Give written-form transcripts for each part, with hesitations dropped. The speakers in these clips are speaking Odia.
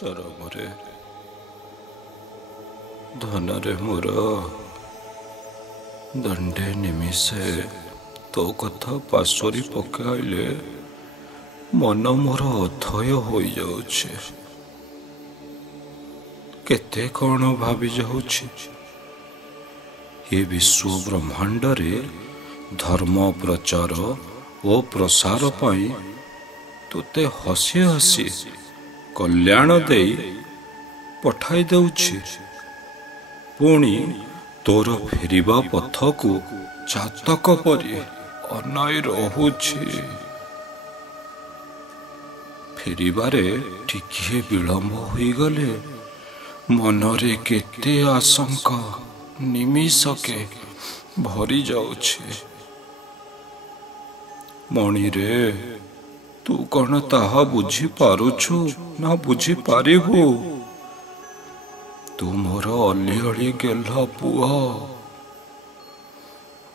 ଚରମରେ ଧନରେ ମୋର ଦଣ୍ଡେ ନିମିଷେ ତୋ କଥା ପାଶୋରି ପକାଇଲେ ମନ ମୋର ଅଥୟ ହୋଇଯାଉଛି। କେତେ କ'ଣ ଭାବି ଯାଉଛି। ଏ ବିଶ୍ୱ ବ୍ରହ୍ମାଣ୍ଡରେ ଧର୍ମ ପ୍ରଚାର ଓ ପ୍ରସାର ପାଇଁ ତୋତେ ହସି ହସି କଲ୍ୟାଣ ଦେଇ ପଠାଇ ଦେଉଛି। ପୁଣି ତୋର ଫେରିବା ପଥକୁ ଚାତକ ପରି ଅନାଇ ରହୁଛି। ଫେରିବାରେ ଟିକିଏ ବିଳମ୍ବ ହୋଇଗଲେ ମନରେ କେତେ ଆଶଙ୍କା ନିମିଷକେ ଭରି ଯାଉଛି। ମଣିରେ ତୁ କ'ଣ ତାହା ବୁଝିପାରୁଛୁ ନା ବୁଝିପାରିବୁ? ତୁ ମୋର ଅଲିଅଳି ଗେହ୍ଲା ପୁଅ।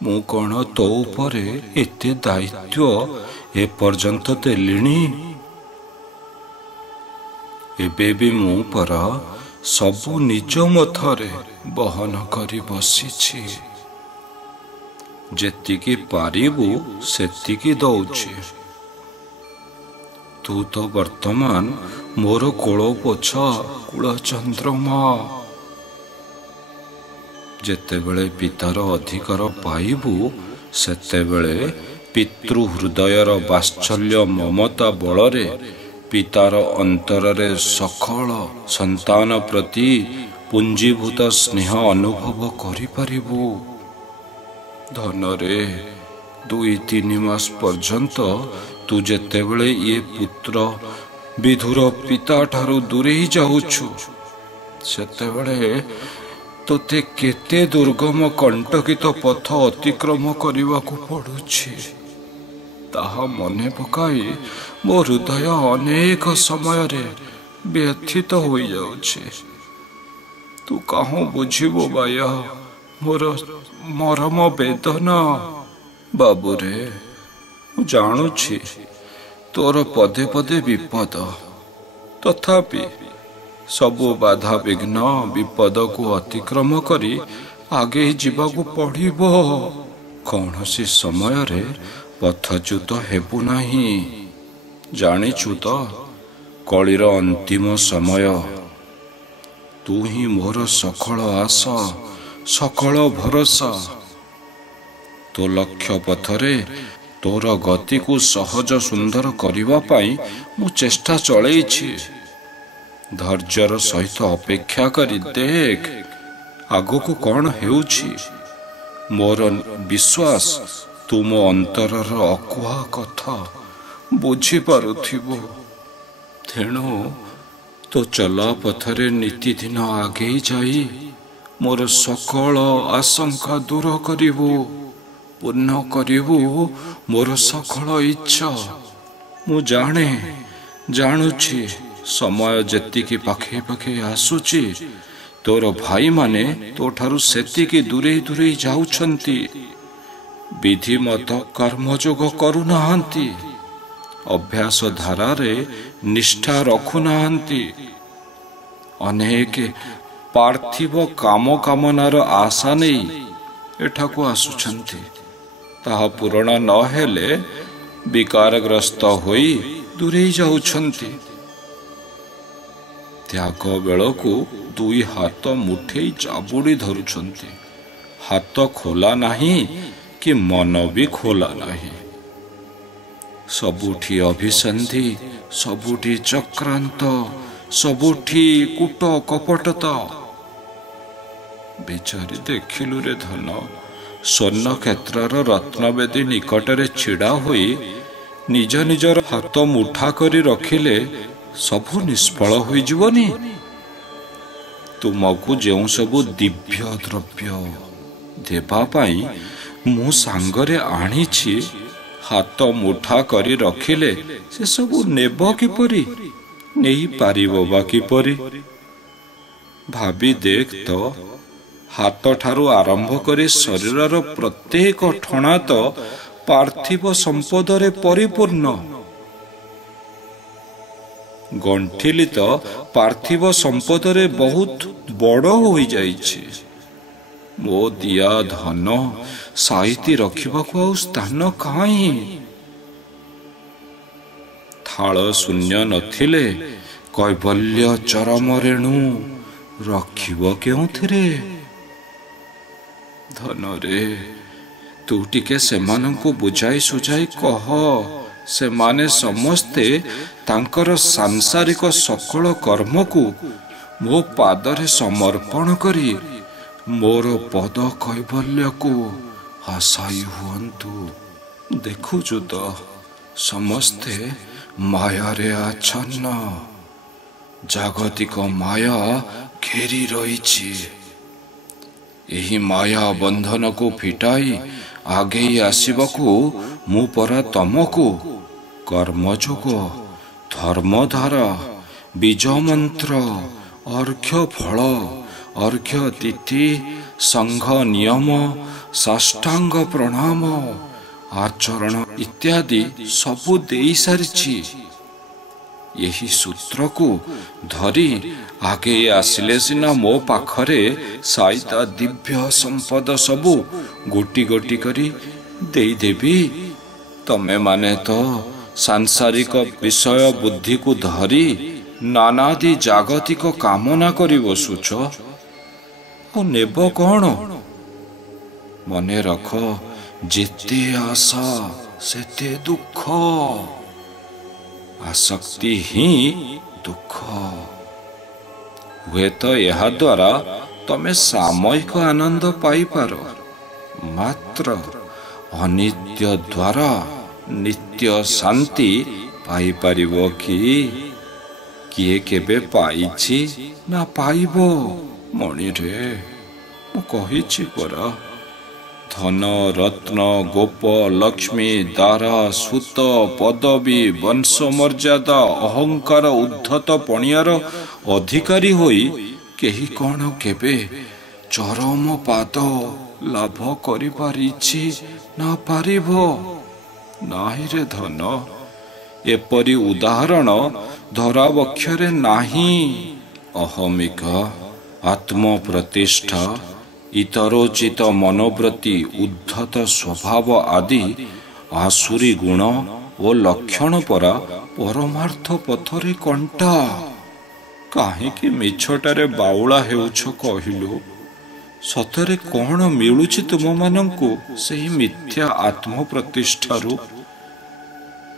ମୁଁ କ'ଣ ତୋ ଉପରେ ଏତେ ଦାୟିତ୍ୱ ଏପର୍ଯ୍ୟନ୍ତ ଦେଲିଣି? ଏବେ ବି ମୁଁ ପରା ସବୁ ନିଜ ମଥରେ ବହନ କରି ବସିଛି। ଯେତିକି ପାରିବୁ ସେତିକି ଦଉଛି। ତୁ ତ ବର୍ତ୍ତମାନ ମୋର କୋଳ ପୋଛା କୁଳଚନ୍ଦ୍ରମା। ଯେତେବେଳେ ପିତାର ଅଧିକାର ପାଇବୁ ସେତେବେଳେ ପିତୃ ହୃଦୟର ବାତ୍ସଲ୍ୟ ମମତା ବଳରେ ପିତାର ଅନ୍ତରରେ ସକଳ ସନ୍ତାନ ପ୍ରତି ପୁଞ୍ଜୀଭୂତ ସ୍ନେହ ଅନୁଭବ କରିପାରିବୁ। ଧନରେ 2-3 ମାସ ପର୍ଯ୍ୟନ୍ତ ତୁ ଯେତେବେଳେ ଇଏ ପୁତ୍ର ବିଧୁର ପିତା ଠାରୁ ଦୂରେଇ ଯାଉଛୁ ସେତେବେଳେ ତୋତେ କେତେ ଦୁର୍ଗମ କଣ୍ଟକିତ ପଥ ଅତିକ୍ରମ କରିବାକୁ ପଡୁଛି ତାହା ମନେ ପକାଇ ମୋ ହୃଦୟ ଅନେକ ସମୟରେ ବ୍ୟଥିତ ହୋଇଯାଉଛି। ତୁ କାହୁଁ ବୁଝିବୁ ବାୟ ମୋର ମରମ ବେଦନା। ବାବୁରେ, ମୁଁ ଜାଣୁଛି ତୋର ପଦେ ପଦେ ବିପଦ, ତଥାପି ସବୁ ବାଧା ବିଘ୍ନ ବିପଦକୁ ଅତିକ୍ରମ କରି ଆଗେଇ ଯିବାକୁ ପଡ଼ିବ। କୌଣସି ସମୟରେ ପଥଚ୍ୟୁତ ହେବୁ ନାହିଁ। ଜାଣିଛୁ ତ କଳିର ଅନ୍ତିମ ସମୟ। ତୁ ହିଁ ମୋର ସକଳ ଆଶା, ସକଳ ଭରସା। ତୋ ଲକ୍ଷ୍ୟ ପଥରେ ତୋର ଗତିକୁ ସହଜ ସୁନ୍ଦର କରିବା ପାଇଁ ମୁଁ ଚେଷ୍ଟା ଚଳେଇଛି। ଧୈର୍ଯ୍ୟର ସହିତ ଅପେକ୍ଷା କରି ଦେଖ ଆଗକୁ କ'ଣ ହେଉଛି। ମୋର ବିଶ୍ୱାସ ତୁ ମୋ ଅନ୍ତରର ଅକୁହା କଥା ବୁଝିପାରୁଥିବୁ। ତେଣୁ ତୋ ଚଲା ପଥରେ ନିତିଦିନ ଆଗେଇ ଯାଇ ମୋର ସକଳ ଆଶଙ୍କା ଦୂର କରିବୁ, ପୂର୍ଣ୍ଣ କରିବୁ ମୋର ସକଳ ଇଚ୍ଛା। ମୁଁ ଜାଣୁଛି ସମୟ ଯେତିକି ପାଖେଇ ପାଖେଇ ଆସୁଛି ତୋର ଭାଇମାନେ ତୋଠାରୁ ସେତିକି ଦୂରେଇ ଦୂରେଇ ଯାଉଛନ୍ତି। ବିଧିମତ କର୍ମଯୋଗ କରୁନାହାନ୍ତି, ଅଭ୍ୟାସ ଧାରାରେ ନିଷ୍ଠା ରଖୁନାହାନ୍ତି। ଅନେକ ପାର୍ଥିବ କାମ କାମନାର ଆଶା ନେଇ ଏଠାକୁ ଆସୁଛନ୍ତି। ତାହା ପୂରଣ ନ ହେଲେ ବିକାରଗ୍ରସ୍ତ ହୋଇ ଦୂରେଇ ଯାଉଛନ୍ତି। ତ୍ୟାଗ ବେଳକୁ 2 ହାତ ମୁଠେଇ ଜାବୁଡ଼ି ଧରୁଛନ୍ତି। ହାତ ଖୋଲା ନାହିଁ କି ମନ ବି ଖୋଲା ନାହିଁ। ସବୁଠି ଅଭିସନ୍ଧି, ସବୁଠି ଚକ୍ରାନ୍ତ, ସବୁଠି କୂଟ କପଟତା। ବିଚାରି ଦେଖିଲୁ ରେ ଧନ, ସ୍ୱର୍ଣ୍ଣ କ୍ଷେତ୍ରର ରତ୍ନବେଦୀ ନିକଟରେ ଛିଡ଼ା ହୋଇ ନିଜ ନିଜର ହାତ ମୁଠା କରି ରଖିଲେ ସବୁ ନିଷ୍ଫଳ ହୋଇଯିବନି? ତୁମକୁ ଯେଉଁ ସବୁ ଦିବ୍ୟ ଦ୍ରବ୍ୟ ଦେବା ପାଇଁ ମୁଁ ସାଙ୍ଗରେ ଆଣିଛି, ହାତ ମୁଠା କରି ରଖିଲେ ସେସବୁ ନେବ କିପରି? ନେଇପାରିବ ବା କିପରି? ଭାବି ଦେଖ ତ, ହାତଠାରୁ ଆରମ୍ଭ କରି ଶରୀରର ପ୍ରତ୍ୟେକ ଠଣା ତ ପାର୍ଥିବ ସମ୍ପଦରେ ପରିପୂର୍ଣ୍ଣ। ଗଣ୍ଠିଲି ତ ପାର୍ଥିବ ସମ୍ପଦରେ ବହୁତ ବଡ଼ ହୋଇଯାଇଛି। ମୋ ଦିଆ ଧନ ସାଇତି ରଖିବାକୁ ଆଉ ସ୍ଥାନ କାହିଁ? ଥାଳ ଶୂନ୍ୟ ନଥିଲେ କୈବଲ୍ୟ ଚରମ ରେଣୁ ରଖିବ କେଉଁଥିରେ? ଧନରେ ତୁ ଟିକେ ସେମାନଙ୍କୁ ବୁଝାଇ ସୁଝାଇ କହ, ସେମାନେ ସମସ୍ତେ ତାଙ୍କର ସାଂସାରିକ ସକଳ କର୍ମକୁ ମୋ ପାଦରେ ସମର୍ପଣ କରି ମୋର ପଦ କୈବଲ୍ୟକୁ ଆଶାୟୀ ହୁଅନ୍ତୁ। ଦେଖୁଛୁ ତ ସମସ୍ତେ ମାୟାରେ ଆଚ୍ଛନ୍ନ। ଜାଗତିକ ମାୟା ଘେରି ରହିଛି। ଏହି ମାୟା ବନ୍ଧନକୁ ଫିଟାଇ ଆଗେଇ ଆସିବାକୁ ମୁଁ ପରା ତମକୁ କର୍ମଯୋଗ, ଧର୍ମଧାରା, ବୀଜମନ୍ତ୍ର, ଅର୍ଘ୍ୟ ଫଳ, ଅର୍ଘ୍ୟ ତିଥି, ସଂଘ ନିୟମ, ସାଷ୍ଟାଙ୍ଗ ପ୍ରଣାମ, ଆଚରଣ ଇତ୍ୟାଦି ସବୁ ଦେଇ ସାରିଛି। ଏହି ସୂତ୍ରକୁ ଧରି ଆଗେଇ ଆସିଲେ ସିନା ମୋ ପାଖରେ ସାଇତା ଦିବ୍ୟ ସମ୍ପଦ ସବୁ ଗୋଟି ଗୋଟି କରି ଦେଇଦେବି। ତମେମାନେ ତ ସାଂସାରିକ ବିଷୟ ବୁଦ୍ଧିକୁ ଧରି ନାନାଦି ଜାଗତିକ କାମନା କରି ବସୁଛ। ଆଉ ନେବ କ'ଣ? ମନେ ରଖ, ଯେତେ ଆଶା ସେତେ ଦୁଃଖ। ଆସକ୍ତି ହିଁ ଦୁଃଖ। ହୁଏତ ଏହା ଦ୍ୱାରା ତମେ ସାମୟିକ ଆନନ୍ଦ ପାଇପାର, ମାତ୍ର ଅନିତ୍ୟ ଦ୍ୱାରା ନିତ୍ୟ ଶାନ୍ତି ପାଇପାରିବ କି? କିଏ କେବେ ପାଇଛି ନା ପାଇବ? ମଣିରେ ମୁଁ କହିଛି ପରା, ଧନ, ରତ୍ନ, ଗୋପ, ଲକ୍ଷ୍ମୀ, ଦାରା, ସୁତ, ପଦବୀ, ବଂଶ ମର୍ଯ୍ୟାଦା, ଅହଙ୍କାର, ଉଦ୍ଧତ ପଣିଆର ଅଧିକାରୀ ହୋଇ କେହି କ'ଣ କେବେ ଚରମ ପାଦ ଲାଭ କରିପାରିଛି ନା ପାରିବ? ନାହିଁରେ ଧନ, ଏପରି ଉଦାହରଣ ଧରାବକ୍ଷରେ ନାହିଁ। ଅହମିକ, ଆତ୍ମପ୍ରତିଷ୍ଠା, ଇତରୋଚିତ ମନୋବୃତ୍ତି, ଉଦ୍ଧତ ସ୍ୱଭାବ ଆଦି ଆସୁରୀ ଗୁଣ ଓ ଲକ୍ଷଣ ପରା ପରମାର୍ଥ ପଥରେ କଣ୍ଟା। କାହିଁକି ମିଛଟାରେ ବାଉଳା ହେଉଛ କହିଲୁ? ସତରେ କ'ଣ ମିଳୁଛି ତୁମମାନଙ୍କୁ ସେହି ମିଥ୍ୟା ଆତ୍ମପ୍ରତିଷ୍ଠାରୁ?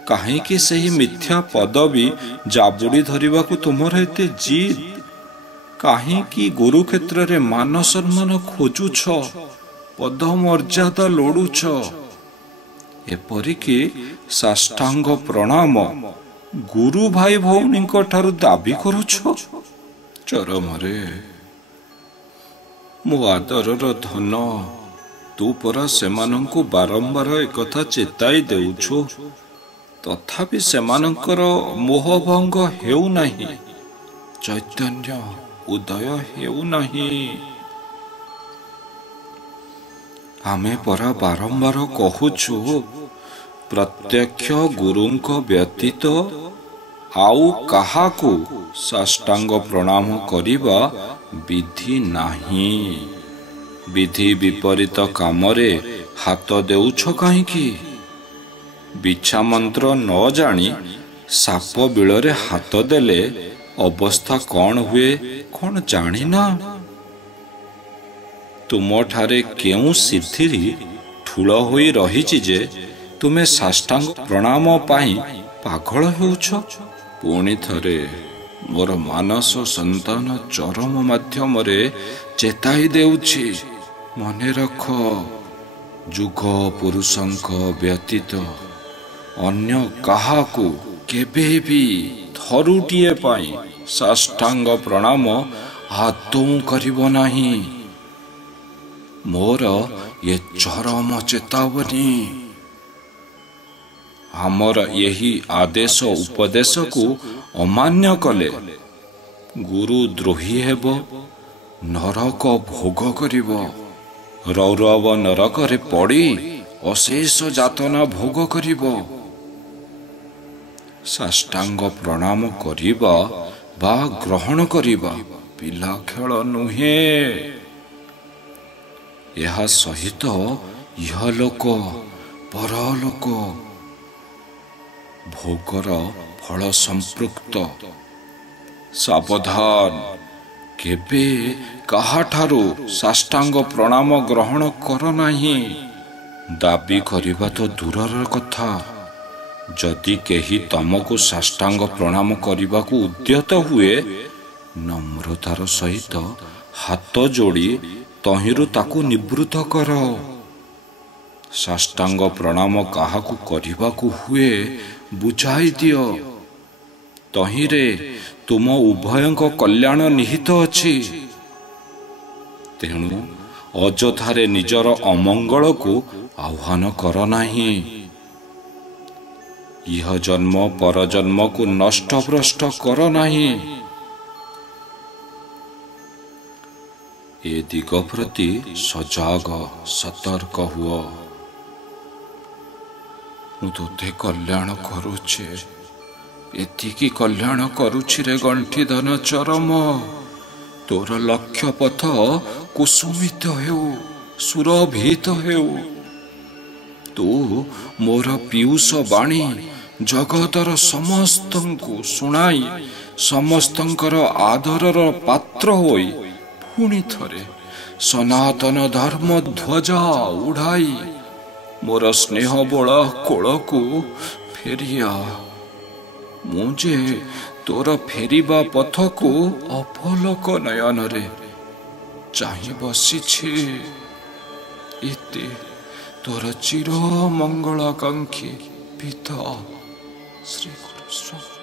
କାହିଁକି ସେହି ମିଥ୍ୟା ପଦବୀ ଜାବୁଡ଼ି ଧରିବାକୁ ତୁମର ଏତେ ଜିଦ୍? କାହିଁକି ଗୁରୁକ୍ଷେତ୍ରରେ ମାନ ସମ୍ମାନ ଖୋଜୁଛ, ପଦମର୍ଯ୍ୟାଦା ଲୋଡୁଛ? ଏପରିକି ସାଷ୍ଟାଙ୍ଗ ପ୍ରଣାମ ଗୁରୁ ଭାଇ ଭଉଣୀଙ୍କ ଠାରୁ ଦାବି କରୁଛ? ଚରମରେ ମୋ ଆଦରର ଧନ, ତୁ ପରା ସେମାନଙ୍କୁ ବାରମ୍ବାର ଏକଥା ଚେତାଇ ଦେଉଛୁ, ତଥାପି ସେମାନଙ୍କର ମୋହଭଙ୍ଗ ହେଉନାହିଁ, ଚୈତନ୍ୟ ଉଦୟ ହେଉନାହିଁ। ଆମେ ପରା ବାରମ୍ବାର କହୁଛୁ, ପ୍ରତ୍ୟକ୍ଷ ଗୁରୁଙ୍କ ବ୍ୟତୀତ ଆଉ କାହାକୁ ସାଷ୍ଟାଙ୍ଗ ପ୍ରଣାମ କରିବା ବିଧି ନାହିଁ। ବିଧି ବିପରୀତ କାମରେ ହାତ ଦେଉଛ କାହିଁକି? ବିଛା ମନ୍ତ୍ର ନ ଜାଣି ସାପ ବିଳରେ ହାତ ଦେଲେ ଅବସ୍ଥା କ'ଣ ହୁଏ କ'ଣ ଜାଣିନା? ତୁମଠାରେ କେଉଁ ସିଦ୍ଧି ଠୁଳ ହୋଇ ରହିଛି ଯେ ତୁମେ ସାଷ୍ଟାଙ୍ଗ ପ୍ରଣାମ ପାଇଁ ପାଗଳ ହେଉଛ? ପୁଣି ଥରେ ମୋର ମାନସ ସନ୍ତାନ ଚରମ ମାଧ୍ୟମରେ ଚେତାଇ ଦେଉଛି, ମନେ ରଖ, ଯୁଗ ପୁରୁଷଙ୍କ ବ୍ୟତୀତ ଅନ୍ୟ କାହାକୁ କେବେ ବି ଥରୁଟିଏ ପାଇଁ ସାଷ୍ଟାଙ୍ଗ ପ୍ରଣାମ ଆଦୌ କରିବ ନାହିଁ। ମୋର ଏ ଚରମ ଚେତାବନୀ। ଆମର ଏହି ଆଦେଶ ଉପଦେଶକୁ ଅମାନ୍ୟ କଲେ ଗୁରୁ ଦ୍ରୋହୀ ହେବ, ନରକ ଭୋଗ କରିବ, ରୌରବ ନରକରେ ପଡ଼ି ଅଶେଷ ଯାତନା ଭୋଗ କରିବ। ସାଷ୍ଟାଙ୍ଗ ପ୍ରଣାମ କରିବା ବା ଗ୍ରହଣ କରିବା ପିଲା ଖେଳ ନୁହେଁ। ଏହା ସହିତ ଇହଲୋକ ପରଲୋକ ଭୋଗର ଫଳ ସମ୍ପୃକ୍ତ। ସାବଧାନ, କେବେ କାହାଠାରୁ ସାଷ୍ଟାଙ୍ଗ ପ୍ରଣାମ ଗ୍ରହଣ କର ନାହିଁ। ଦାବି କରିବା ତ ଦୂରର କଥା, ଯଦି କେହି ତମକୁ ସାଷ୍ଟାଙ୍ଗ ପ୍ରଣାମ କରିବାକୁ ଉଦ୍ୟତ ହୁଏ, ନମ୍ରତାର ସହିତ ହାତ ଯୋଡ଼ି ତହିଁରୁ ତାକୁ ନିବୃତ୍ତ କର। ସାଷ୍ଟାଙ୍ଗ ପ୍ରଣାମ କାହାକୁ କରିବାକୁ ହୁଏ ବୁଝାଇ ଦିଅ। ତହିଁରେ ତୁମ ଉଭୟଙ୍କ କଲ୍ୟାଣ ନିହିତ ଅଛି। ତେଣୁ ଅଯଥାରେ ନିଜର ଅମଙ୍ଗଳକୁ ଆହ୍ୱାନ କର ନାହିଁ। ଇହ ଜନ୍ମ ପରଜନ୍ମକୁ ନଷ୍ଟଭ୍ରଷ୍ଟ କର ନାହିଁ। ଏ ଦିଗ ପ୍ରତି ସଜାଗ ସତର୍କ ହୁଅ। ମୁଁ ତୋତେ କଲ୍ୟାଣ କରୁଛି, ଏତିକି କଲ୍ୟାଣ କରୁଛି ରେ ଗଣ୍ଠିଧନ ଚରମ। ତୋର ଲକ୍ଷ୍ୟ ପଥ କୁସୁମିତ ହେଉ, ସୁରଭିତ ହେଉ। ତୁ ମୋର ପୀୟୁଷ ବାଣୀ ଜଗତର ସମସ୍ତଙ୍କୁ ଶୁଣାଇ ସମସ୍ତଙ୍କର ଆଦରର ପାତ୍ର ହୋଇ ପୁଣି ଥରେ ସନାତନ ଧର୍ମ ଧ୍ୱଜା ଉଡ଼ାଇ ମୋର ସ୍ନେହ ବୋଳ କୋଳକୁ ଫେରିଆ। ମୁଁ ଯେ ତୋର ଫେରିବା ପଥକୁ ଅପଲକ ନୟନରେ ଚାହିଁ ବସିଛି। ଇତି ତୋର ଚିର ମଙ୍ଗଳାକାଂକ୍ଷୀ ପିତା ଶ୍ରୀ ଗୁରୁ ସ୍ୱାମୀ।